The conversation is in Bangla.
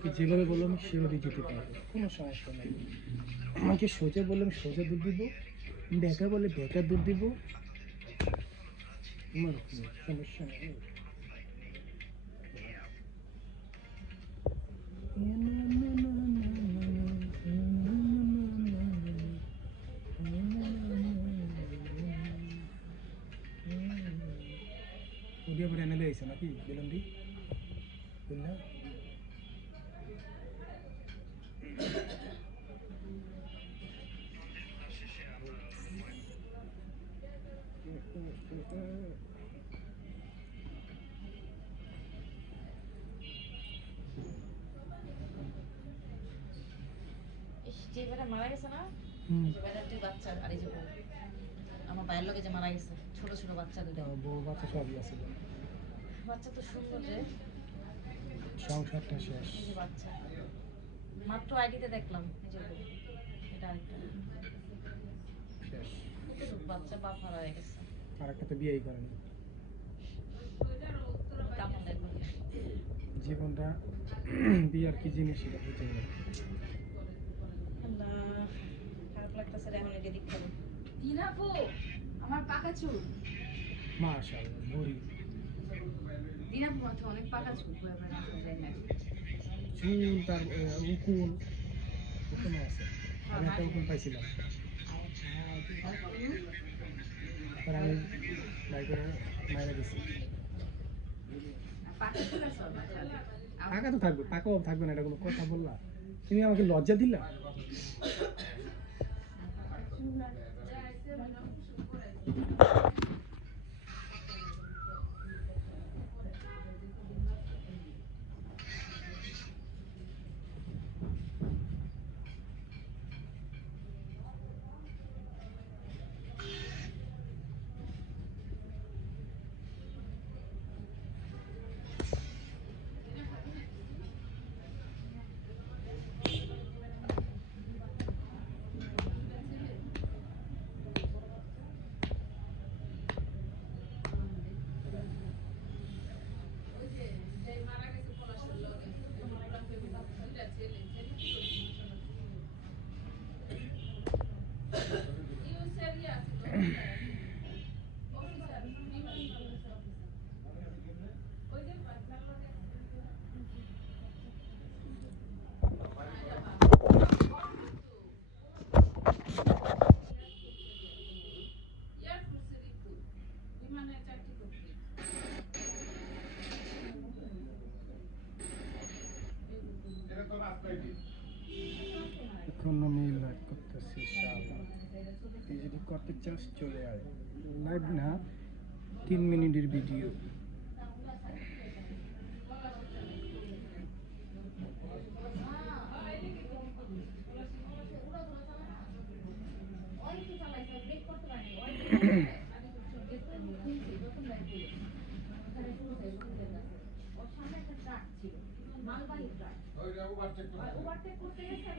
ওকে যেভাবে বললাম সেভাবে যেতে পারবো, কোনো সমস্যা নেই। আমাকে সোজা বললাম সোজা দুধ দিব, বেকার বলে বেকার দুধ দিব, আমার কোনো সমস্যা নেই। ওদিকে আবার এনে দিয়েছে নাকি বেলুন দি বুঝলা? যে বেটা মারা গেছে না, যে বেটার দুই বাচ্চা আর এই যে বউ, আমার ভাইয়ের লোকে যে মারা গেছে, ছোট ছোট বাচ্চা দুটো। বউ বাচ্চা সবই আছে, বাচ্চা তো সুন্দর রে, সংসারটা শেষ। এই যে বাচ্চা মাত্র আইডিতে দেখলাম, এই যে বউ, এটা আরেকটা শেষ। বাচ্চা বাপ হারা হয়ে গেছে। আর একটা তো বিয়েই করেনি। কাপড় দেখবো জীবনটা বিয়ার কি জিনিস সেটা বুঝে গেল। আল্লাহ, খারাপ লাগতেছে রে, এখন এটা দেখতে হবে। দিনাপু আমার পাকা চুল, মাশাআল্লাহ বুড়ি দিনাপু মাত্র অনেক পাকা চুল এবার রাখা যায় না। চুল তার উকুন উকুন আছে, আমি একটা উকুন পাইছিলাম, তার আমি বাই করে মাইরা দিছি। পাকা চুল আছে ওর মাথায়। পাকা তো থাকবে, পাকাও থাকবে না, এটা কোনো কথা বললা? তুমি আমাকে লজ্জা দিলা। এখন আমি লাইভ করতেছি, তুই যদি করতে চাস চলে আয়। লাইভ না, 3 মিনিটের ভিডিও। ওভারটেক করতে গেছে